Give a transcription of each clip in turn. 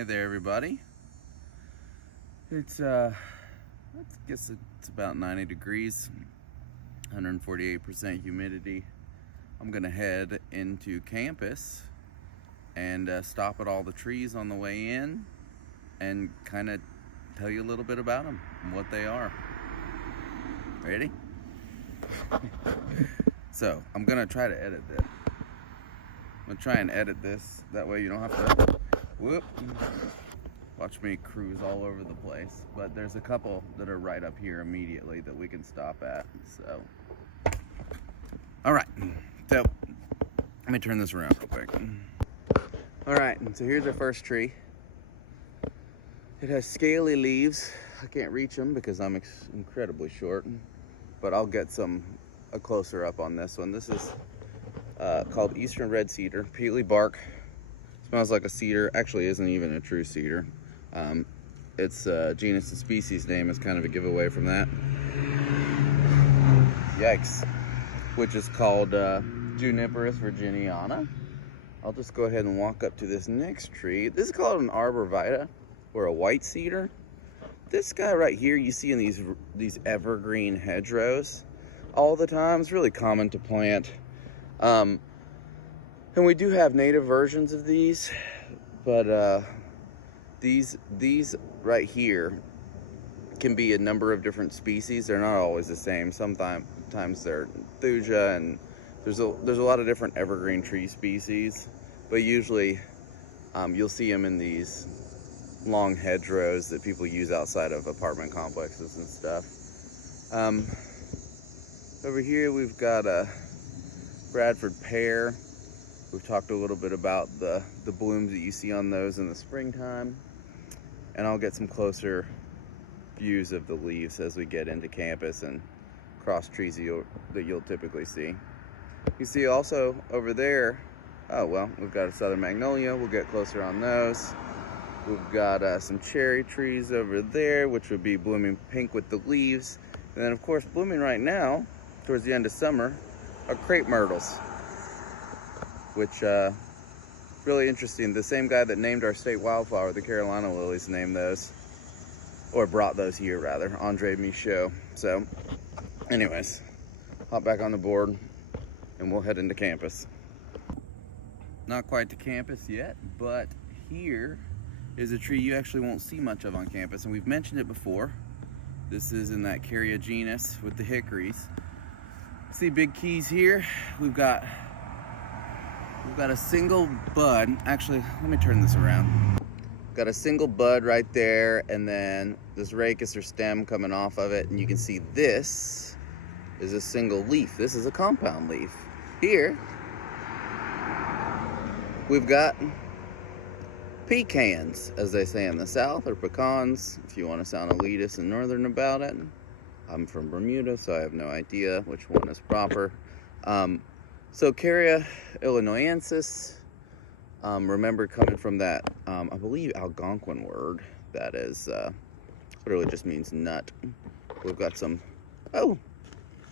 Hey there, everybody. I guess it's about 90 degrees, 148% humidity. I'm gonna head into campus and stop at all the trees on the way in and kind of tell you a little bit about them and what they are. Ready? So I'm gonna try to edit this. I'm gonna try and edit this, that way you don't have to watch me cruise all over the place. But there's a couple that are right up here immediately that we can stop at. So, all right. So let me turn this around real quick. All right. So here's our first tree. It has scaly leaves. I can't reach them because I'm incredibly short. But I'll get a closer up on this one. This is called Eastern Red Cedar, peely bark. Smells like a cedar. Actually, isn't even a true cedar. Its genus and species name is kind of a giveaway from that. Yikes. Which is called Juniperus virginiana. I'll just go ahead and walk up to this next tree. This is called an arborvitae, or a white cedar. This guy right here, you see in these evergreen hedgerows all the time. It's really common to plant. And we do have native versions of these, but these right here can be a number of different species. They're not always the same. Sometimes they're thuja, and there's a lot of different evergreen tree species, but usually you'll see them in these long hedgerows that people use outside of apartment complexes and stuff. Over here we've got a Bradford pear. We've talked a little bit about the blooms that you see on those in the springtime. And I'll get some closer views of the leaves as we get into campus and cross trees that you'll typically see. You see also over there, oh well, we've got a southern magnolia. We'll get closer on those. We've got some cherry trees over there, which would be blooming pink with the leaves. And then of course, blooming right now, towards the end of summer, are crepe myrtles, which really interesting. The same guy that named our state wildflower, the Carolina lilies, named those, or brought those here rather, Andre Michaud. So anyways, hop back on the board and we'll head into campus. Not quite to campus yet, but here is a tree you actually won't see much of on campus, and we've mentioned it before. This is in that Carya genus with the hickories. See big keys here. We've got a single bud. Actually, let me turn this around. Got a single bud right there, and then this rachis or stem coming off of it, and you can see this is a single leaf. This is a compound leaf. Here we've got pecans, as they say in the South, or pecans, if you want to sound elitist and northern about it. I'm from Bermuda, so I have no idea which one is proper. So Carya illinoisensis, remember coming from that, I believe Algonquin word that is, literally just means nut. We've got some, oh,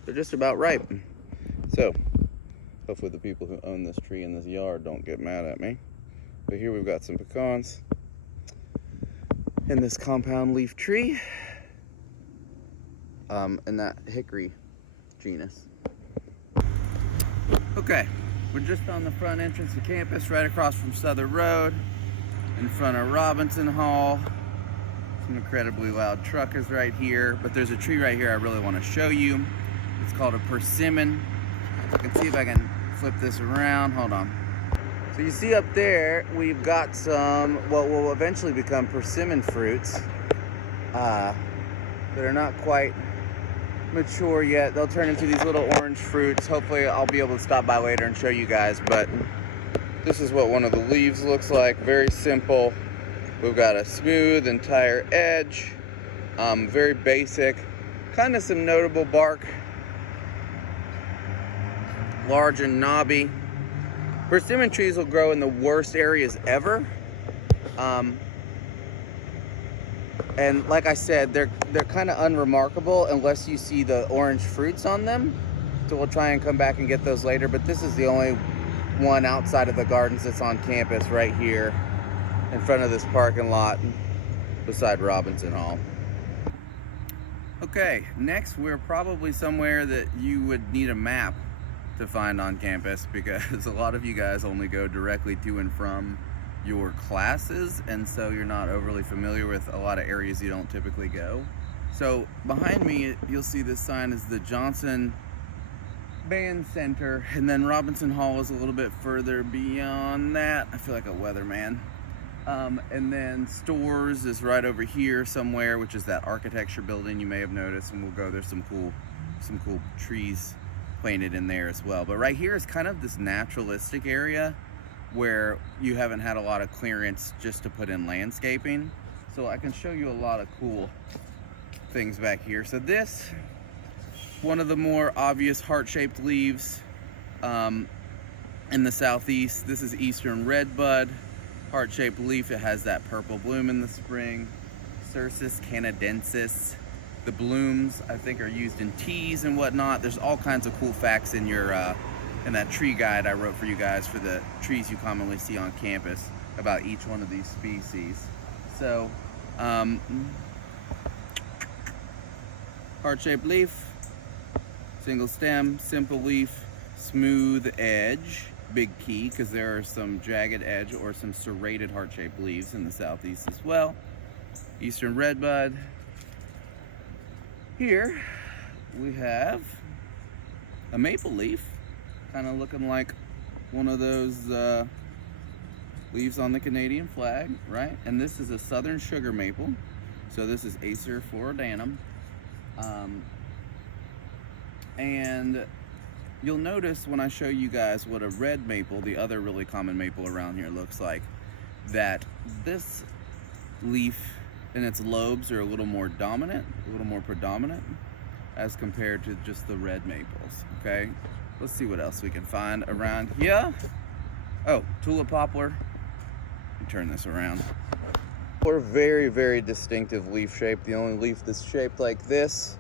they're just about ripe. So hopefully the people who own this tree in this yard don't get mad at me. But here we've got some pecans in this compound leaf tree, in that hickory genus. Okay, we're just on the front entrance to campus, right across from Southern Road, in front of Robinson Hall. Some incredibly loud truckers right here, but there's a tree right here I really want to show you. It's called a persimmon. I can see if I can flip this around. Hold on. So you see up there, we've got some what will eventually become persimmon fruits that are not quite mature yet. They'll turn into these little orange fruits. Hopefully I'll be able to stop by later and show you guys, but this is what one of the leaves looks like. Very simple. We've got a smooth entire edge, very basic, kind of some notable bark, large and knobby. Persimmon trees will grow in the worst areas ever. And like I said, they're kind of unremarkable unless you see the orange fruits on them. So we'll try and come back and get those later. But this is the only one outside of the gardens that's on campus right here. in front of this parking lot beside Robinson Hall. Okay, next we're probably somewhere that you would need a map to find on campus, because a lot of you guys only go directly to and from your classes, and so you're not overly familiar with a lot of areas you don't typically go. So behind me, you'll see this sign is the Johnson Band Center, and then Robinson Hall is a little bit further beyond that. I feel like a weatherman. And then Stores is right over here somewhere, which is that architecture building you may have noticed, and we'll go, there's some cool trees planted in there as well. But right here is kind of this naturalistic area where you haven't had a lot of clearance just to put in landscaping. So I can show you a lot of cool things back here. So this, one of the more obvious heart-shaped leaves in the southeast. This is Eastern Redbud. Heart-shaped leaf, it has that purple bloom in the spring. Cercis canadensis. The blooms, I think, are used in teas and whatnot. There's all kinds of cool facts in your in that tree guide I wrote for you guys for the trees you commonly see on campus about each one of these species. So, heart-shaped leaf, single stem, simple leaf, smooth edge. Big key, because there are some jagged edge or some serrated heart-shaped leaves in the southeast as well. Eastern Redbud. Here we have a maple leaf, kind of looking like one of those leaves on the Canadian flag, right? And this is a southern sugar maple, so this is Acer floridanum. And you'll notice when I show you guys what a red maple, the other really common maple around here, looks like, that this leaf and its lobes are a little more dominant, a little more predominant as compared to just the red maples, okay? Let's see what else we can find around here. Oh, tulip poplar. Let me turn this around. We're very, very distinctive leaf shape. The only leaf that's shaped like this,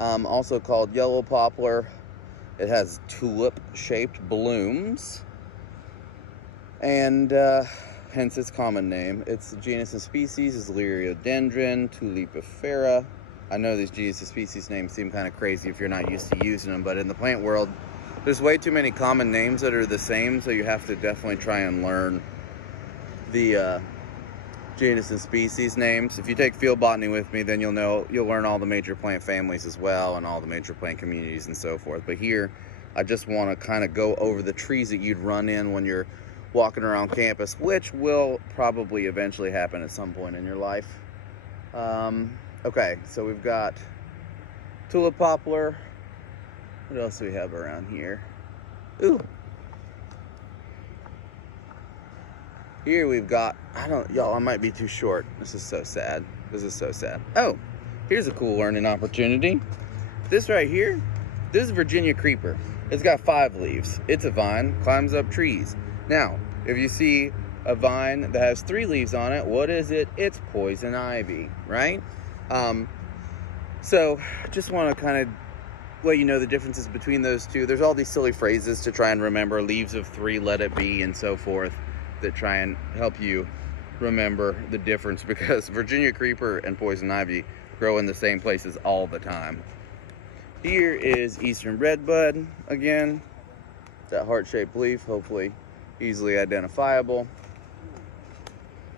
also called yellow poplar. It has tulip-shaped blooms, and hence its common name. Its genus and species is Liriodendron tulipifera. I know these genus and species names seem kind of crazy if you're not used to using them, but in the plant world, there's way too many common names that are the same, so you have to definitely try and learn the genus and species names. If you take field botany with me, then you'll learn all the major plant families as well, and all the major plant communities and so forth. But here, I just want to kind of go over the trees that you'd run in when you're walking around campus, which will probably eventually happen at some point in your life. Okay, so we've got tulip poplar. What else do we have around here? Ooh. Here we've got, y'all, I might be too short. This is so sad. This is so sad. Oh, here's a cool learning opportunity. This right here, this is Virginia creeper. It's got 5 leaves. It's a vine, climbs up trees. Now, if you see a vine that has 3 leaves on it, what is it? It's poison ivy, right? So just want to kind of let you know the differences between those two. There's all these silly phrases to try and remember, leaves of 3, let it be, and so forth, that try and help you remember the difference, because Virginia creeper and poison ivy grow in the same places all the time. Here is Eastern Redbud again, that heart-shaped leaf, hopefully easily identifiable.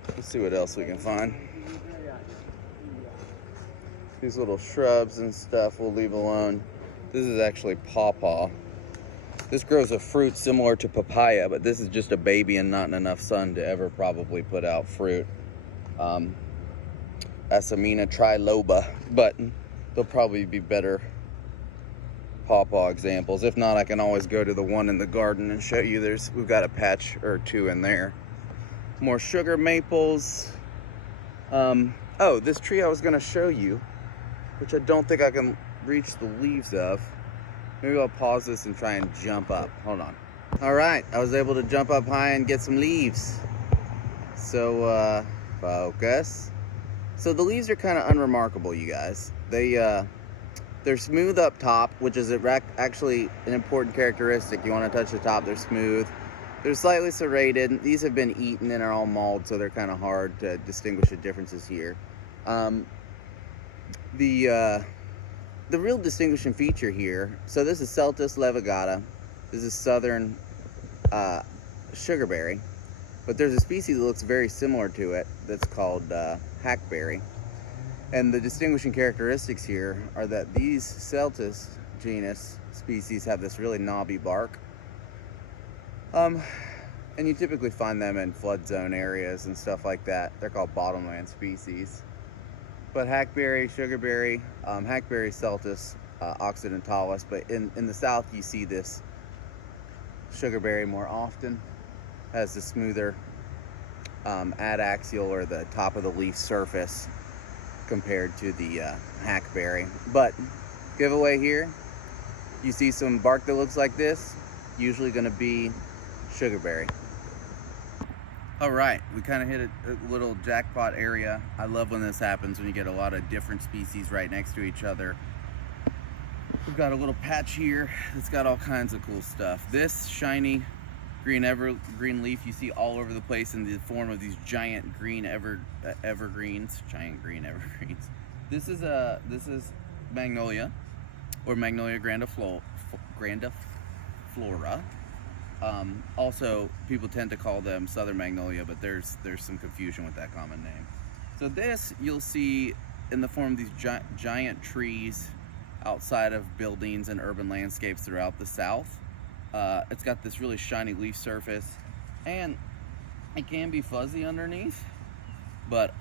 Let's see what else we can find. These little shrubs and stuff we'll leave alone. This is actually pawpaw. This grows a fruit similar to papaya, but this is just a baby and not enough sun to ever probably put out fruit. Asamina triloba, but there'll probably be better pawpaw examples. If not, I can always go to the one in the garden and show you. We've got a patch or 2 in there. More sugar maples. Oh, this tree I was gonna show you, which I don't think I can reach the leaves of. Maybe I'll pause this and try and jump up. Hold on. All right, I was able to jump up high and get some leaves. So, focus. So the leaves are kind of unremarkable, you guys. They're smooth up top, which is actually an important characteristic. You want to touch the top, they're smooth. They're slightly serrated. These have been eaten and are all mauled, so they're kind of hard to distinguish the differences here. Um, the real distinguishing feature here, so this is Celtis levigata. This is southern sugarberry, but there's a species that looks very similar to it that's called hackberry. And the distinguishing characteristics here are that these Celtis genus species have this really knobby bark. And you typically find them in flood zone areas and stuff like that. They're called bottomland species. But hackberry, sugarberry, hackberry Celtis occidentalis, but in the south you see this sugarberry more often. Has the smoother adaxial, or the top of the leaf surface, compared to the hackberry. But giveaway here, you see some bark that looks like this, usually going to be sugarberry. All right, we kind of hit a little jackpot area. I love when this happens, when you get a lot of different species right next to each other. We've got a little patch here that's got all kinds of cool stuff. This shiny green evergreen leaf you see all over the place in the form of these giant green evergreens. Giant green evergreens. This is magnolia, or Magnolia grandiflora. Also, people tend to call them southern magnolia, but there's some confusion with that common name. So this you'll see in the form of these giant trees outside of buildings and urban landscapes throughout the South. It's got this really shiny leaf surface, and it can be fuzzy underneath, but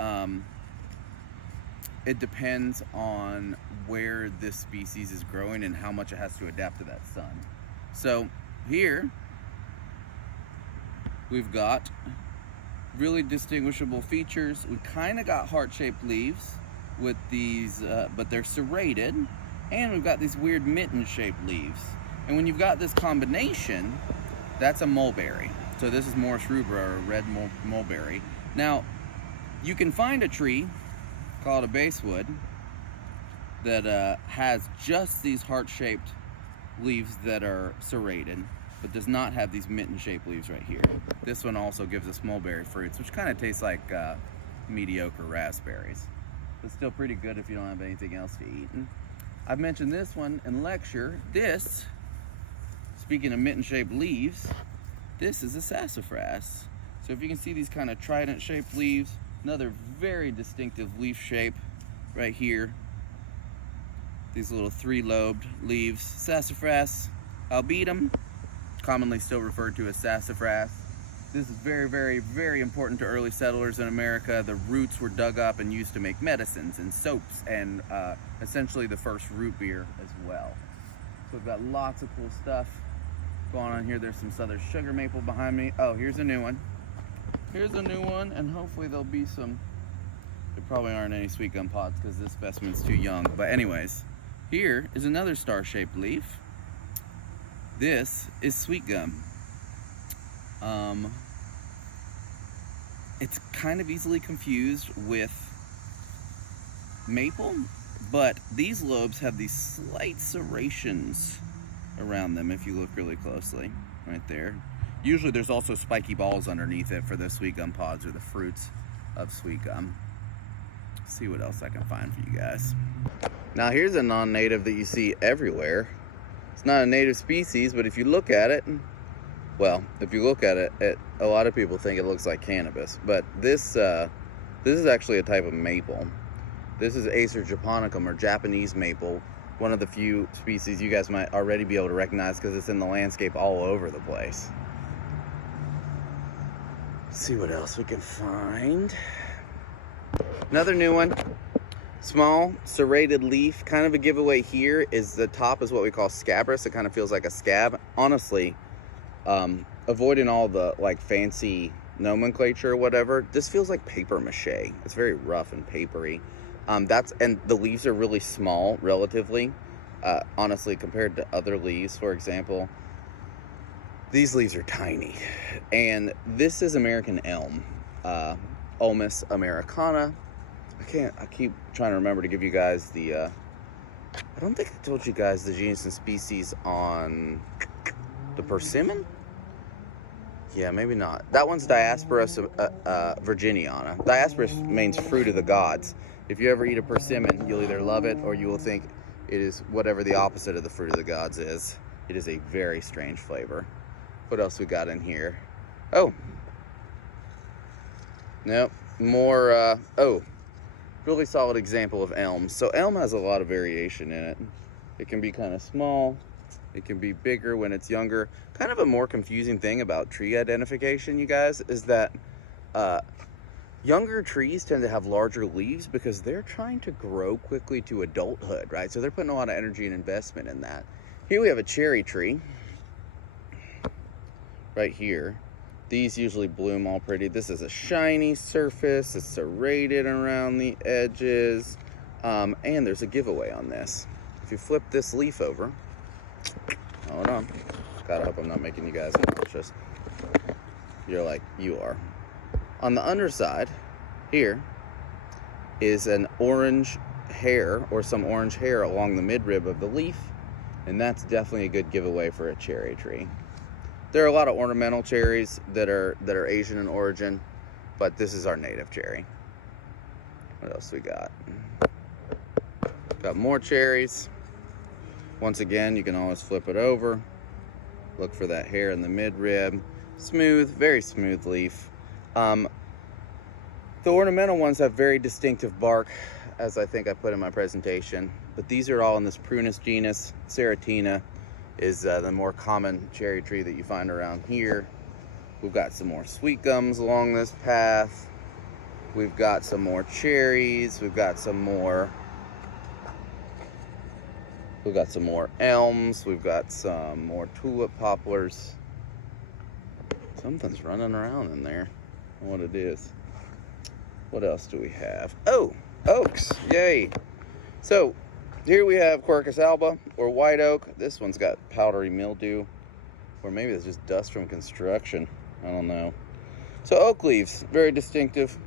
it depends on where this species is growing and how much it has to adapt to that sun. So here we've got really distinguishable features. We kind of got heart-shaped leaves with these, but they're serrated, and we've got these weird mitten-shaped leaves. And when you've got this combination, that's a mulberry. So this is Morus rubra, or red mulberry. Now, you can find a tree called a basswood that has just these heart-shaped leaves that are serrated, but does not have these mitten-shaped leaves right here. This one also gives us mulberry fruits, which kind of tastes like mediocre raspberries, but still pretty good if you don't have anything else to eat. And I've mentioned this one in lecture. This, speaking of mitten-shaped leaves, this is a sassafras. So if you can see these kind of trident-shaped leaves, another very distinctive leaf shape right here. These little three-lobed leaves. Sassafras albetum, commonly still referred to as sassafras. This is very, very, very important to early settlers in America. The roots were dug up and used to make medicines and soaps, and essentially the first root beer as well. So we've got lots of cool stuff going on here. There's some southern sugar maple behind me. Oh, here's a new one. Here's a new one, and hopefully there'll be some. There probably aren't any sweet gum pods because this specimen's too young. But anyways, here is another star-shaped leaf. This is sweet gum. It's kind of easily confused with maple, but these lobes have these slight serrations around them if you look really closely, right there. Usually there's also spiky balls underneath it for the sweet gum pods, or the fruits of sweet gum. Let's see what else I can find for you guys. Now here's a non-native that you see everywhere. It's not a native species, but if you look at it, well, if you look at it, a lot of people think it looks like cannabis, but this is actually a type of maple. This is Acer japonicum, or Japanese maple, one of the few species you guys might already be able to recognize because it's in the landscape all over the place. Let's see what else we can find. Another new one. Small serrated leaf. Kind of a giveaway here is the top is what we call scabrous. It kind of feels like a scab. Honestly, avoiding all the like fancy nomenclature or whatever, this feels like paper mache. It's very rough and papery. And the leaves are really small relatively, honestly, compared to other leaves. For example, these leaves are tiny. And this is American elm, Ulmus americana. I keep trying to remember to give you guys the I don't think I told you guys the genus and species on the persimmon. Yeah, maybe not. That one's Diospyros virginiana. Diospyros means fruit of the gods. If you ever eat a persimmon, you'll either love it or you will think it is whatever the opposite of the fruit of the gods is. It is a very strange flavor. What else we got in here? Oh. Nope. More, really solid example of elm. So elm has a lot of variation in it. It can be kind of small. It can be bigger when it's younger. Kind of a more confusing thing about tree identification, you guys, is that younger trees tend to have larger leaves because they're trying to grow quickly to adulthood, right? So they're putting a lot of energy and investment in that. Here we have a cherry tree right here. These usually bloom all pretty. This is a shiny surface. It's serrated around the edges. And there's a giveaway on this. If you flip this leaf over, hold on. God, I hope I'm not making you guys nauseous. You're like, you are. On the underside, here, is an orange hair, or some orange hair along the midrib of the leaf. And that's definitely a good giveaway for a cherry tree. There are a lot of ornamental cherries that are Asian in origin, but this is our native cherry. What else we got? Got more cherries. Once again, you can always flip it over. Look for that hair in the midrib. Smooth, very smooth leaf. The ornamental ones have very distinctive bark, as I think I put in my presentation. But these are all in this Prunus genus. Serratina is the more common cherry tree that you find around here. We've got some more sweet gums along this path. We've got some more cherries. We've got some more elms. We've got some more tulip poplars. Something's running around in there. I don't know what it is. What else do we have? Oh, oaks. Yay. So here we have Quercus alba, or white oak. This one's got powdery mildew, or maybe it's just dust from construction. I don't know. So oak leaves, very distinctive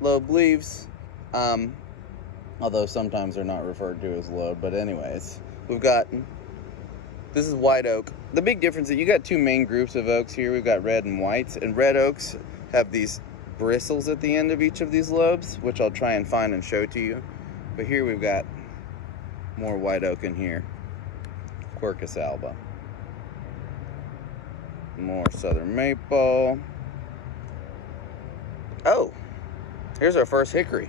lobe leaves, although sometimes they're not referred to as lobe. But anyways, this is white oak. The big difference is you got two main groups of oaks here. We've got red and whites, and red oaks have these bristles at the end of each of these lobes, which I'll try and find and show to you. But here we've got more white oak in here. Quercus alba. More southern maple. Oh, here's our first hickory.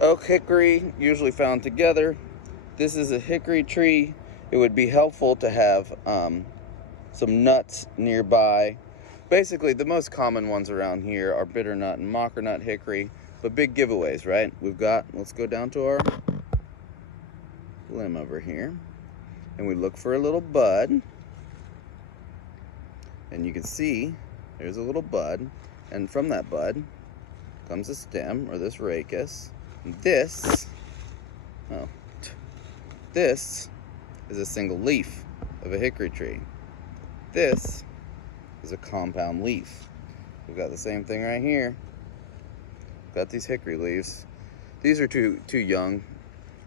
Oak hickory, usually found together. This is a hickory tree. It would be helpful to have some nuts nearby. Basically, the most common ones around here are bitternut and mockernut hickory, but big giveaways, right? Let's go down to our limb over here, and we look for a little bud. And you can see there's a little bud, and from that bud comes a stem, or this rachis. This is a single leaf of a hickory tree. This is a compound leaf. We've got the same thing right here. Got these hickory leaves. These are too young.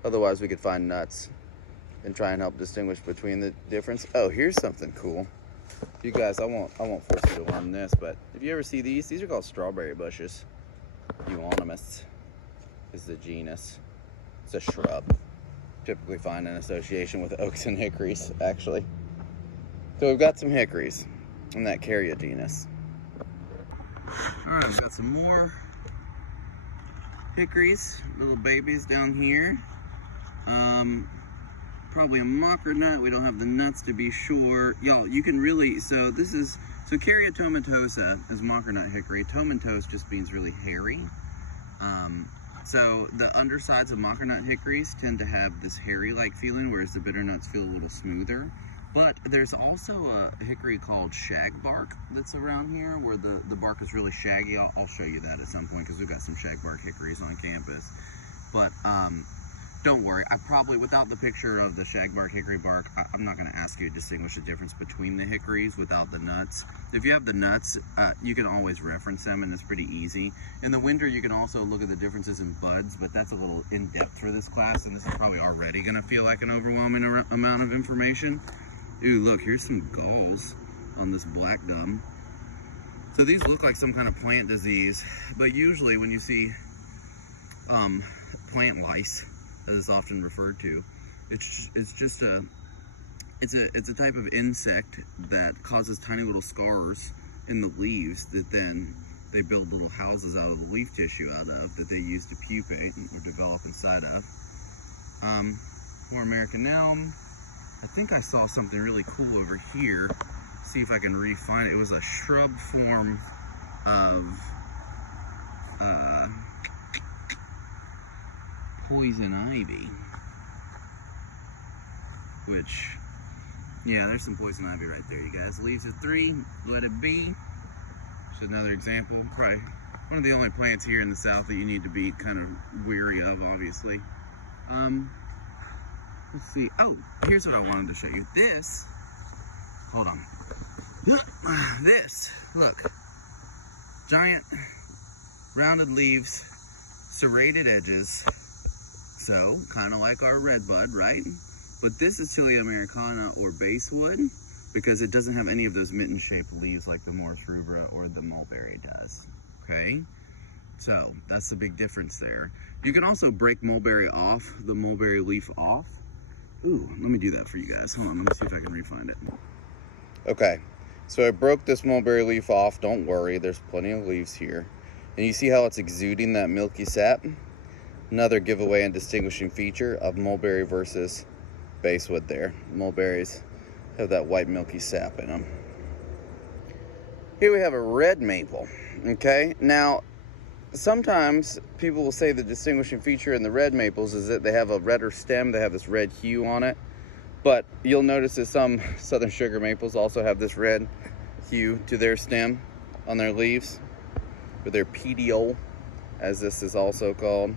Otherwise, we could find nuts and try and help distinguish between the difference. Oh, here's something cool. You guys, I won't force you to learn this, but if you ever see these are called strawberry bushes. Euonymus is the genus. It's a shrub. Typically find in association with oaks and hickories, actually. So we've got some hickories in that Carya genus. Alright, we've got some more hickories, little babies down here. Probably a mockernut. We don't have the nuts to be sure. Y'all, you can really, so Carya tomentosa is mockernut hickory. Tomentose just means really hairy. So the undersides of mockernut hickories tend to have this hairy-like feeling, whereas the bitternuts feel a little smoother. But there's also a hickory called shagbark that's around here, where the bark is really shaggy. I'll show you that at some point, because we've got some shagbark hickories on campus. But don't worry, I probably, without the picture of the shagbark hickory bark, I'm not going to ask you to distinguish the difference between the hickories without the nuts. If you have the nuts, you can always reference them, and it's pretty easy. In the winter, you can also look at the differences in buds, but that's a little in-depth for this class, and this is probably already going to feel like an overwhelming amount of information. Ooh, look, here's some galls. on this black gum. So these look like some kind of plant disease, but usually when you see plant lice, as it's often referred to, it's just a type of insect that causes tiny little scars in the leaves that then they build little houses out of the leaf tissue out of that they use to pupate or develop inside of. More American elm. I think I saw something really cool over here. See if I can re-find it. It was a shrub form of poison ivy. Which, yeah, there's some poison ivy right there, you guys. Leaves of 3, let it be. Just another example. Probably one of the only plants here in the south that you need to be kind of weary of, obviously. Let's see. Oh, here's what I wanted to show you. This, hold on. This, look. Giant, rounded leaves, serrated edges. So, kind of like our redbud, right? But this is Tilia americana or basswood because it doesn't have any of those mitten-shaped leaves like the Morus rubra or the mulberry does, okay? So, that's the big difference there. You can also break mulberry off, the mulberry leaf off. Ooh, let me do that for you guys. Hold on, let me see if I can re-find it. Okay, so I broke this mulberry leaf off. Don't worry, there's plenty of leaves here. And you see how it's exuding that milky sap? Another giveaway and distinguishing feature of mulberry versus basswood there. Mulberries have that white milky sap in them. Here we have a red maple, okay? Now, sometimes people will say the distinguishing feature in the red maples is that they have a redder stem, they have this red hue on it. But you'll notice that some southern sugar maples also have this red hue to their stem on their leaves, with their petiole, as this is also called,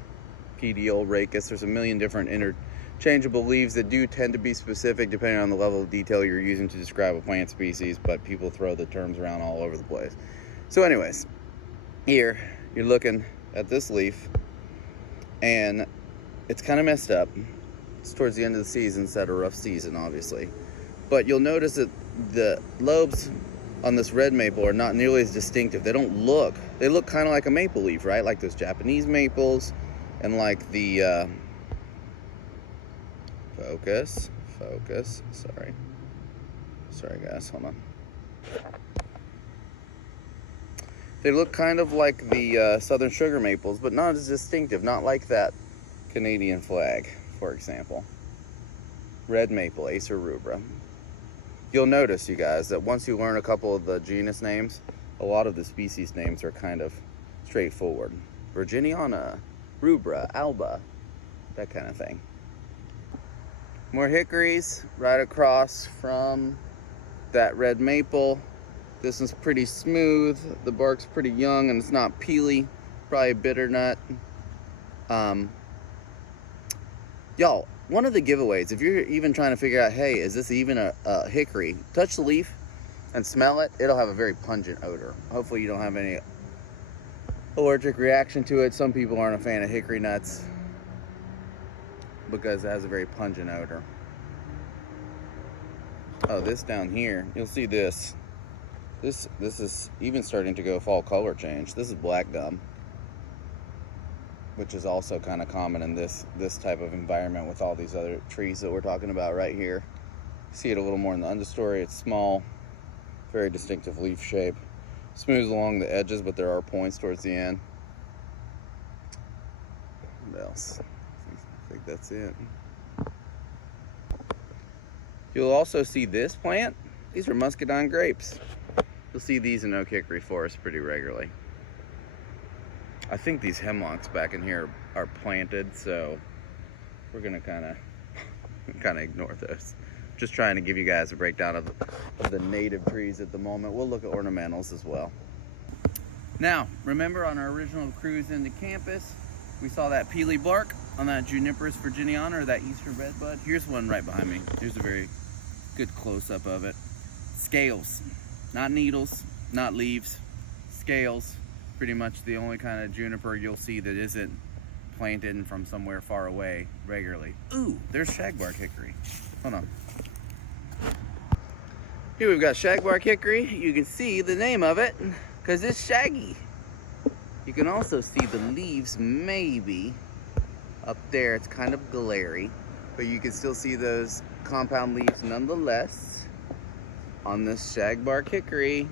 petiole rachis. There's a million different interchangeable leaves that do tend to be specific depending on the level of detail you're using to describe a plant species, but people throw the terms around all over the place. So anyways, here you're looking at this leaf and it's kind of messed up. It's towards the end of the season. It's had a rough season, obviously, but you'll notice that the lobes on this red maple are not nearly as distinctive. They look kind of like a maple leaf, right? Like those Japanese maples and like the focus, sorry guys, hold on. They look kind of like the southern sugar maples, but not as distinctive, not like that Canadian flag, for example. Red maple, Acer rubra. You'll notice, you guys, that once you learn a couple of the genus names, a lot of the species names are kind of straightforward. Virginiana, rubra, alba, that kind of thing. More hickories right across from that red maple. This one's pretty smooth, the bark's pretty young and it's not peely, probably a bitter nut. Y'all, one of the giveaways, if you're even trying to figure out, hey, is this even a hickory, touch the leaf and smell it. It'll have a very pungent odor. Hopefully you don't have any allergic reaction to it. Some people aren't a fan of hickory nuts because it has a very pungent odor. Oh, this down here, you'll see this. This is even starting to go fall color change. This is black gum, which is also kind of common in this type of environment with all these other trees that we're talking about right here. See it a little more in the understory. It's small, very distinctive leaf shape. Smooth along the edges, but there are points towards the end. What else? I think that's it. You'll also see this plant. These are muscadine grapes. You'll see these in oak hickory forest pretty regularly. I think these hemlocks back in here are planted, so we're gonna kind of ignore those. Just trying to give you guys a breakdown of the native trees at the moment. We'll look at ornamentals as well. Now, remember on our original cruise into campus, we saw that peely bark on that Juniperus virginiana, or that eastern redbud. Here's one right behind me. Here's a very good close-up of it. Scales, not needles, not leaves, scales. Pretty much the only kind of juniper you'll see that isn't planted from somewhere far away regularly. Ooh, there's shagbark hickory. Hold on. Here we've got shagbark hickory. You can see the name of it because it's shaggy. You can also see the leaves maybe up there. It's kind of glary, but you can still see those compound leaves nonetheless on this shagbark hickory.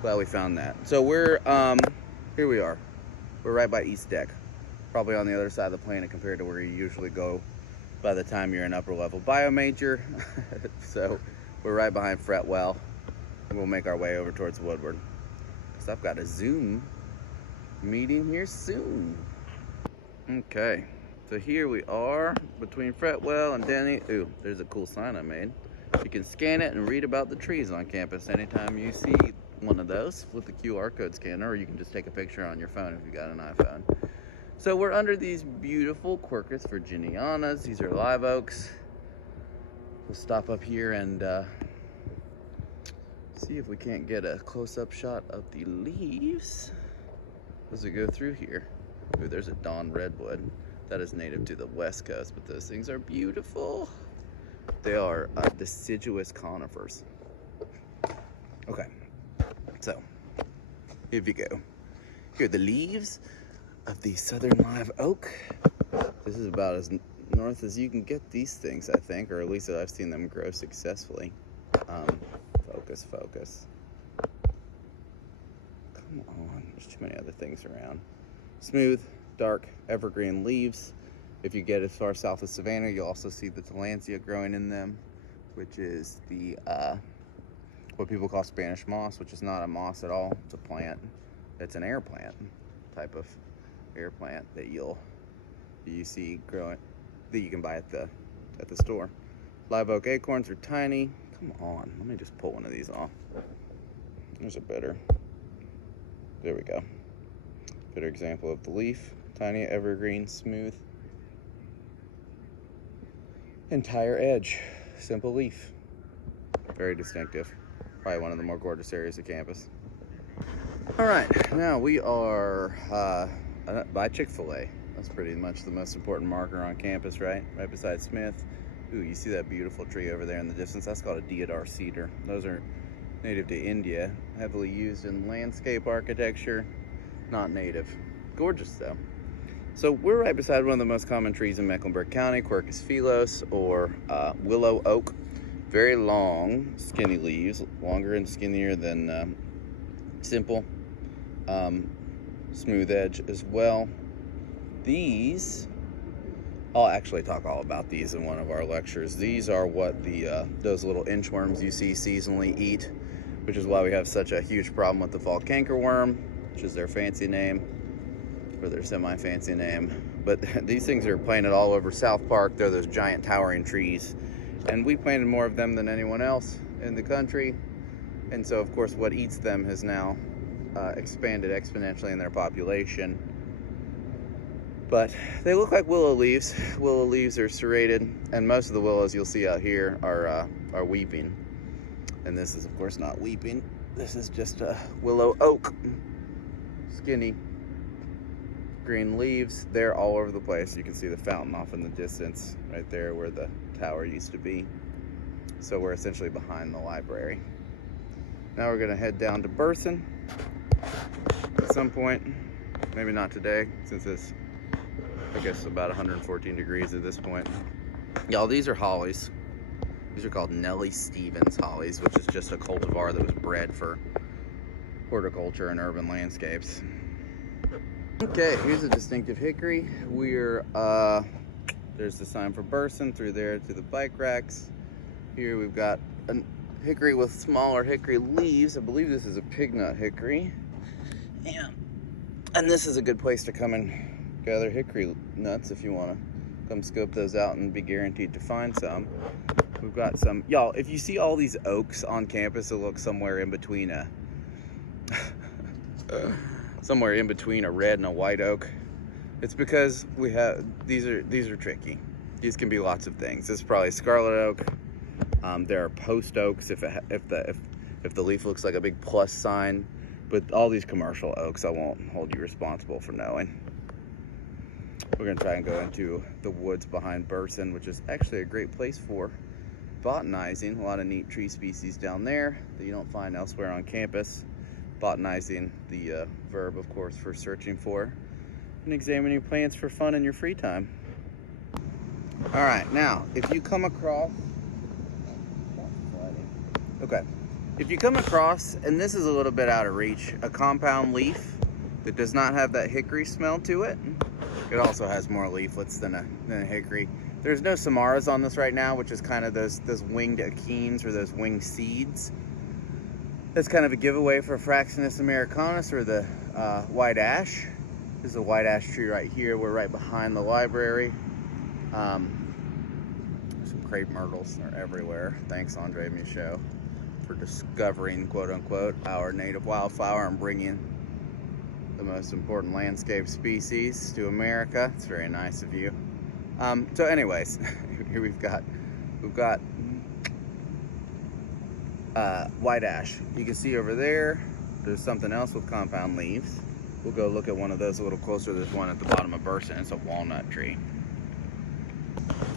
Glad we found that. So we're, here we are. We're right by East Deck. Probably on the other side of the planet compared to where you usually go by the time you're an upper level bio major. So we're right behind Fretwell. We'll make our way over towards Woodward. So I've got a Zoom meeting here soon. Okay, so here we are between Fretwell and Denny. Ooh, there's a cool sign I made. You can scan it and read about the trees on campus anytime you see one of those with the QR code scanner, or you can just take a picture on your phone if you got an iPhone. So we're under these beautiful Quercus virginianas. These are live oaks. We'll stop up here and see if we can't get a close-up shot of the leaves as we go through here. Ooh, there's a Dawn redwood. That is native to the West Coast, but those things are beautiful. They are deciduous conifers. Okay, so here we go. Here are the leaves of the southern live oak. This is about as north as you can get these things, I think, or at least I've seen them grow successfully. Focus. Come on, there's too many other things around. Smooth, dark, evergreen leaves. If you get as far south as Savannah, you'll also see the tillandsia growing in them, which is the what people call Spanish moss, which is not a moss at all. It's a plant. It's an air plant, type of air plant that you see growing, that you can buy at the store. Live oak acorns are tiny. Come on, let me just pull one of these off. There's a better. There we go. Better example of the leaf. Tiny, evergreen, smooth. Entire edge. Simple leaf. Very distinctive. Probably one of the more gorgeous areas of campus. All right, now we are by Chick-fil-A. That's pretty much the most important marker on campus, right? Right beside Smith. Ooh, you see that beautiful tree over there in the distance? That's called a deodar cedar. Those are native to India, heavily used in landscape architecture. Not native. Gorgeous though. So we're right beside one of the most common trees in Mecklenburg County, Quercus phylos, or willow oak. Very long, skinny leaves, longer and skinnier than simple. Smooth edge as well. These, I'll actually talk all about these in one of our lectures. These are what those little inchworms you see seasonally eat, which is why we have such a huge problem with the fall cankerworm, which is their fancy name, or their semi-fancy name. But these things are planted all over South Park. They're those giant towering trees, and we planted more of them than anyone else in the country. And so, of course, what eats them has now expanded exponentially in their population. But they look like willow leaves. Willow leaves are serrated, and most of the willows you'll see out here are weeping. And this is, of course, not weeping. This is just a willow oak. Skinny green leaves. They're all over the place. You can see the fountain off in the distance, right there where the tower used to be. So we're essentially behind the library. Now we're gonna head down to Burson at some point. Maybe not today, since it's, I guess, about 114 degrees at this point. Y'all, these are hollies. These are called Nellie Stevens hollies, which is just a cultivar that was bred for horticulture and urban landscapes. Okay, here's a distinctive hickory. There's the sign for Burson through there to the bike racks. Here we've got a hickory with smaller hickory leaves. I believe this is a pignut hickory. Yeah. And this is a good place to come and gather hickory nuts if you want to come scope those out and be guaranteed to find some. We've got some, y'all, if you see all these oaks on campus, it looks somewhere in between a red and a white oak. It's because we have, these are tricky. These can be lots of things. This is probably scarlet oak. There are post oaks if the leaf looks like a big plus sign. But all these commercial oaks, I won't hold you responsible for knowing. We're gonna try and go into the woods behind Burson, which is actually a great place for botanizing. A lot of neat tree species down there that you don't find elsewhere on campus. Botanizing, the verb, of course, for searching for, and examining plants for fun in your free time. All right, now, if you come across, if you come across, and this is a little bit out of reach, a compound leaf that does not have that hickory smell to it. It also has more leaflets than a hickory. There's no samaras on this right now, which is kind of those winged achenes or those winged seeds. That's kind of a giveaway for Fraxinus americanus, or the white ash. This is a white ash tree right here. We're right behind the library. Some crepe myrtles are everywhere. Thanks, Andre Michaud, for discovering, quote unquote, our native wildflower and bringing the most important landscape species to America. It's very nice of you. So anyways, here we've got white ash. You can see over there's something else with compound leaves. We'll go look at one of those a little closer. There's one at the bottom of Burson. It's a walnut tree.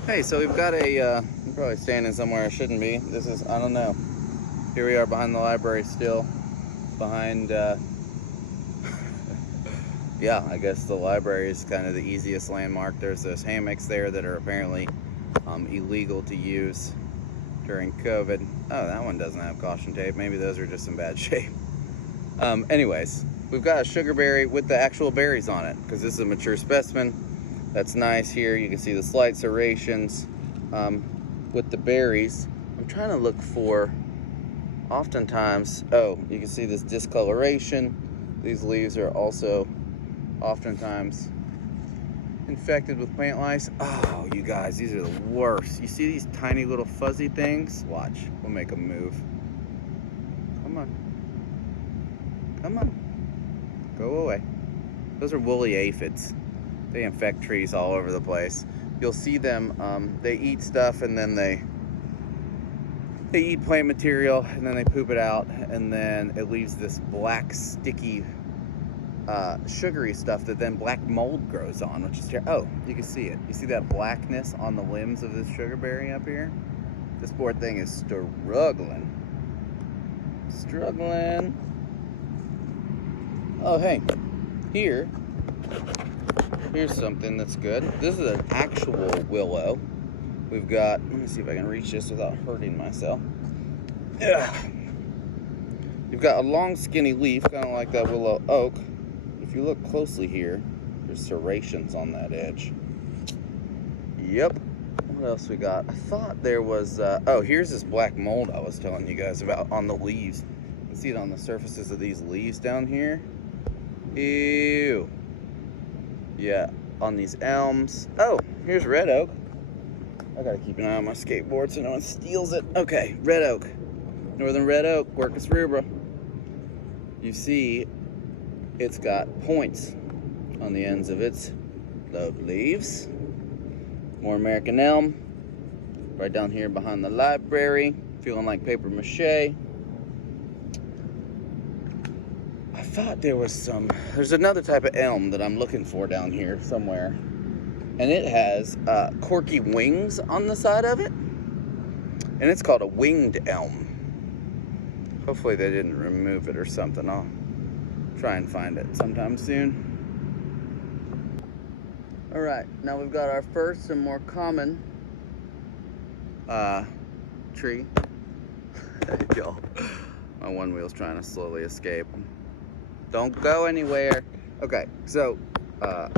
Hey, so we've got I'm probably standing somewhere I shouldn't be. This is, I don't know. Here we are behind the library still. Behind, yeah, I guess the library is kind of the easiest landmark. There's those hammocks there that are apparently illegal to use during COVID. Oh, that one doesn't have caution tape. Maybe those are just in bad shape. Anyways, we've got a sugarberry with the actual berries on it, because this is a mature specimen. That's nice. Here you can see the slight serrations with the berries. I'm trying to look for, oftentimes, oh, you can see this discoloration. These leaves are also oftentimes infected with plant lice. Oh, you guys, these are the worst. You see these tiny little fuzzy things? Watch, we'll make them move. Come on. Come on. Go away. Those are woolly aphids. They infect trees all over the place. You'll see them, they eat stuff, and then they eat plant material, and then they poop it out, and then it leaves this black, sticky, sugary stuff that then black mold grows on, which is oh, you can see it. You see that blackness on the limbs of this sugarberry up here? This poor thing is struggling. Oh, hey, here's something that's good. This is an actual willow. We've got, let me see if I can reach this without hurting myself. Yeah. You've got a long skinny leaf, kind of like that willow oak. If you look closely here, there's serrations on that edge. Yep. What else we got? I thought there was, oh, here's this black mold I was telling you guys about on the leaves. You can see it on the surfaces of these leaves down here. Ew. Yeah, on these elms. Oh, here's red oak. I gotta keep an eye on my skateboard so no one steals it. Okay, red oak. Northern red oak, Quercus rubra. You see, it's got points on the ends of its lobed leaves. More American elm. Right down here behind the library. Feeling like paper mache. I thought there was there's another type of elm that I'm looking for down here somewhere. And it has corky wings on the side of it. And it's called a winged elm. Hopefully they didn't remove it or something. I'll try and find it sometime soon. All right, now we've got our first and more common tree. Y'all, my one wheel's trying to slowly escape. Don't go anywhere. Okay, so let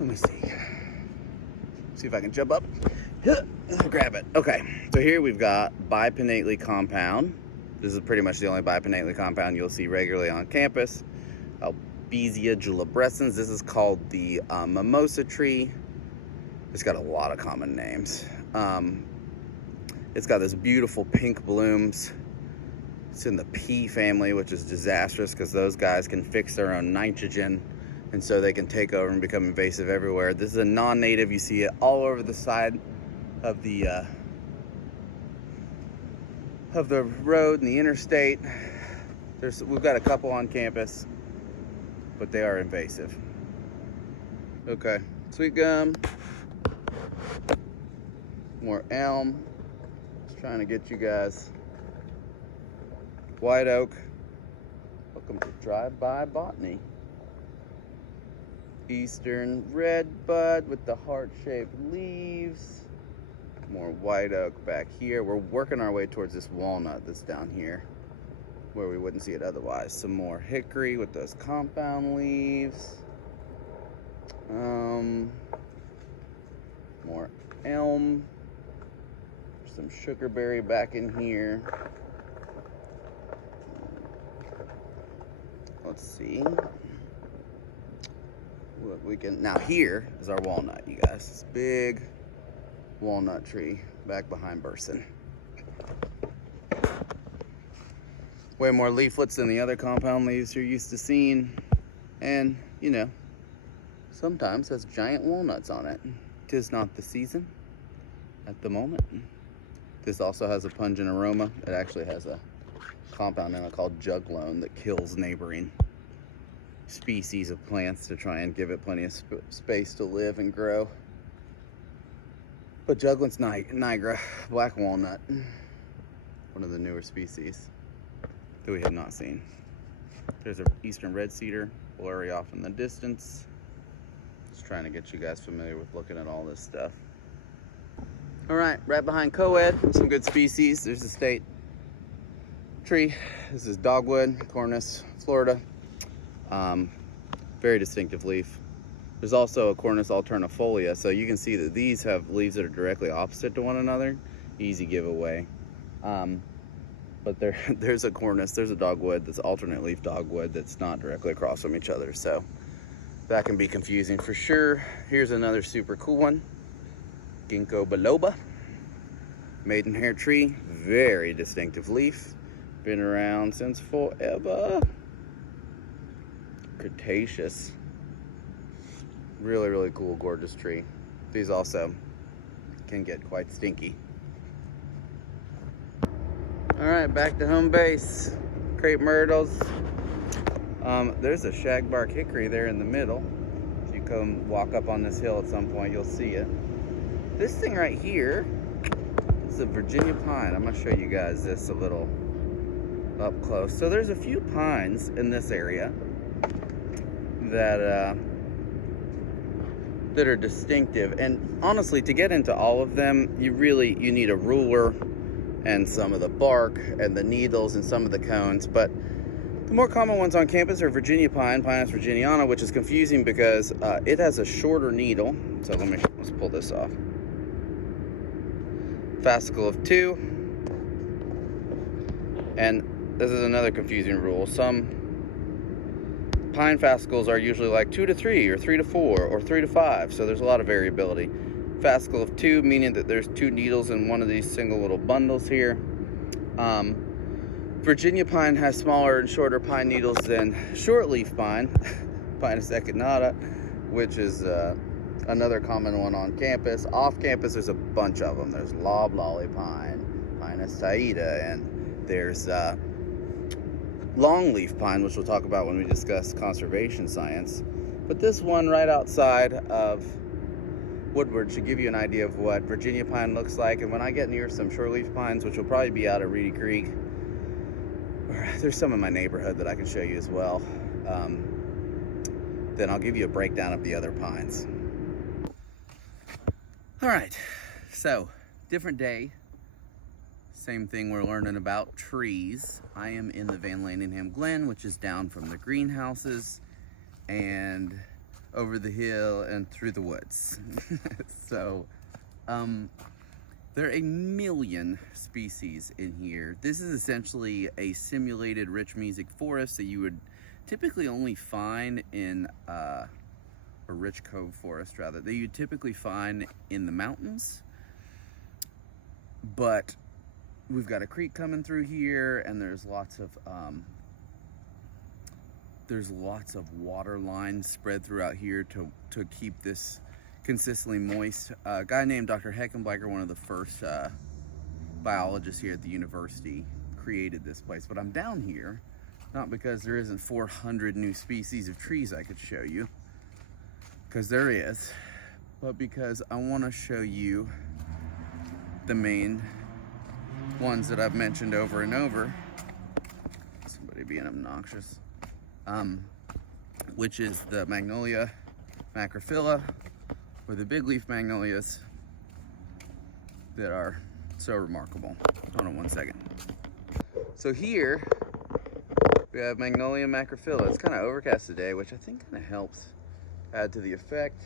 me see if I can jump up. Grab it. Okay, so here we've got bipinnately compound. This is pretty much the only bipinnately compound you'll see regularly on campus. Albizia julibrescens. This is called the mimosa tree. It's got a lot of common names. It's got this beautiful pink blooms. It's in the pea family, which is disastrous because those guys can fix their own nitrogen, and so they can take over and become invasive everywhere. This is a non-native. You see it all over the side of the road and the interstate. We've got a couple on campus, but they are invasive. Okay, sweet gum. More elm. Just trying to get you guys. White oak. Welcome to Drive-By Botany. Eastern red bud with the heart-shaped leaves. More white oak back here. We're working our way towards this walnut that's down here where we wouldn't see it otherwise. Some more hickory with those compound leaves. More elm. Some sugarberry back in here. Let's see what we can. Now here is our walnut, you guys. This big walnut tree back behind Burson. Way more leaflets than the other compound leaves you're used to seeing, and you know, sometimes has giant walnuts on it. 'Tis not the season at the moment. This also has a pungent aroma. It actually has a compound in it called juglone that kills neighboring species of plants to try and give it plenty of space to live and grow. But juglone's nigra, black walnut, one of the newer species that we have not seen. There's an eastern red cedar, blurry off in the distance. Just trying to get you guys familiar with looking at all this stuff. All right, right behind Coed, some good species. There's the state tree. This is dogwood, Cornus, Florida. Very distinctive leaf. There's also a Cornus alternifolia, so you can see that these have leaves that are directly opposite to one another. Easy giveaway. But there's a Cornus, there's a dogwood that's alternate leaf dogwood that's not directly across from each other, so that can be confusing for sure. Here's another super cool one, Ginkgo biloba, maidenhair tree, very distinctive leaf, been around since forever. Cretaceous, really, really cool, gorgeous tree. These also can get quite stinky. All right, back to home base. Crepe myrtles. There's a shagbark hickory there in the middle. If you come walk up on this hill at some point, you'll see it. This thing right here is a Virginia pine. I'm gonna show you guys this a little up close. So there's a few pines in this area that are distinctive. And honestly, to get into all of them, you need a ruler and some of the bark and the needles and some of the cones. But the more common ones on campus are Virginia pine, Pinus virginiana, which is confusing because it has a shorter needle. So let's pull this off. Fascicle of 2. And this is another confusing rule. Some pine fascicles are usually like 2 to 3 or 3 to 4 or 3 to 5. So there's a lot of variability. Fascicle of 2, meaning that there's 2 needles in one of these single little bundles here. Virginia pine has smaller and shorter pine needles than shortleaf pine, Pinus echinata, which is another common one on campus. Off campus, there's a bunch of them. There's loblolly pine, Pinus taida, and there's longleaf pine, which we'll talk about when we discuss conservation science. But this one right outside of Woodward should give you an idea of what Virginia pine looks like. And when I get near some shoreleaf pines, which will probably be out at Reedy Creek, there's some in my neighborhood that I can show you as well, then I'll give you a breakdown of the other pines. All right, so different day. Same thing, we're learning about trees. I am in the Van Landingham Glen, which is down from the greenhouses and over the hill and through the woods. So there are a million species in here. This is essentially a simulated rich music forest that you would typically only find in a rich cove forest, rather, that you typically find in the mountains. But we've got a creek coming through here, and there's lots of water lines spread throughout here to keep this consistently moist. A guy named Dr. Heckenbleicher, one of the first biologists here at the university, created this place. But I'm down here not because there isn't 400 new species of trees I could show you, because there is, but because I want to show you the main ones that I've mentioned over and over. Somebody being obnoxious. Which is the Magnolia macrophylla, or the big leaf magnolias that are so remarkable. Hold on one second. So here we have Magnolia macrophylla. It's kind of overcast today, which I think kind of helps add to the effect.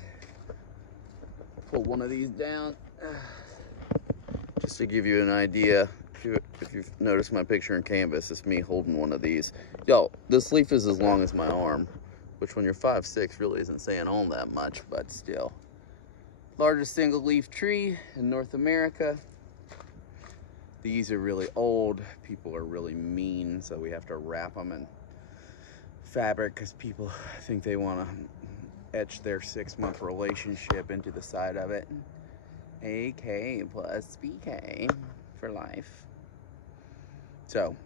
Pull one of these down just to give you an idea. If you've noticed my picture in Canvas, it's me holding one of these. Yo, this leaf is as long as my arm, which when you're 5'6" really isn't saying all that much, but still. Largest single leaf tree in North America. These are really old. People are really mean, so we have to wrap them in fabric because people think they want to etch their 6-month relationship into the side of it. AK plus BK for life. So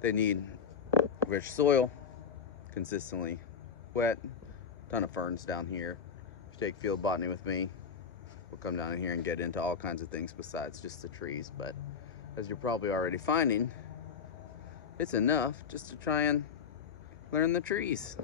they need rich soil, consistently wet, ton of ferns down here. If you take field botany with me, we'll come down here and get into all kinds of things besides just the trees. But as you're probably already finding, it's enough just to try and learn the trees.